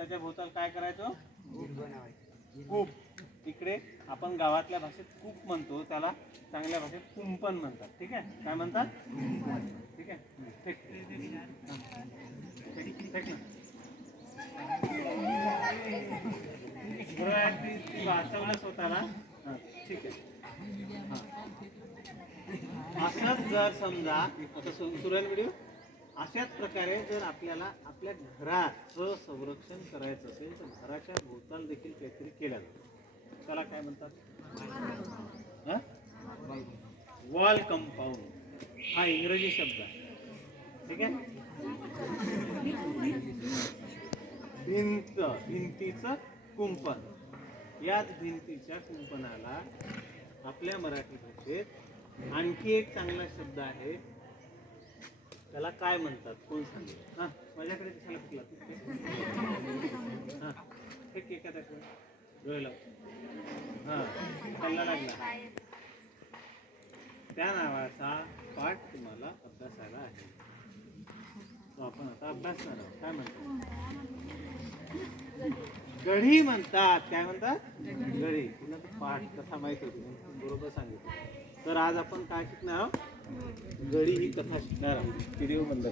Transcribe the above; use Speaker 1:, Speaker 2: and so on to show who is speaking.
Speaker 1: भूताच्या भोवताल काय करायचो? कूप इकडे आपण गावातल्या भाषेत कूप म्हणतो त्याला चांगल्या भाषेत कुंपण म्हणतात. ठीक आहे? काय म्हणतात? ठीक आहे? वाचवलं स्वतःला. हा, ठीक आहे. हा. असंच जर समजा आता सुरू आहे व्हिडिओ अशाच प्रकारे जर आपल्याला आपल्या घराचं संरक्षण करायचं असेल तर घराच्या भोवताल देखील काहीतरी केलं जातं. त्याला काय म्हणतात? Wall compound. हा इंग्रजी शब्द आहे. ठीक आहे? भिंत भिंतीचं कुंपण. याच भिंतीच्या कुंपणाला आपल्या मराठी भाषेत आणखी एक चांगला शब्द आहे त्याला काय म्हणतात? कोण सांगेल? हा माझ्याकडे कशाला कुठला हा एक एखादा डोळे लाव. हा खाल्ला लागला. त्या नावाचा पाठ तुम्हाला अभ्यासाला आहे. तो आपण आता अभ्यासणार आहोत. काय म्हणतो गढी म्हणतात. काय म्हणतात? गढी. तुला तर पाठ कथा माहिती होती. बरोबर सांगितलं. तर आज आपण काय शिकणार आहोत? गडी ही कथा शिकणार आहोत. व्हिडिओ बंद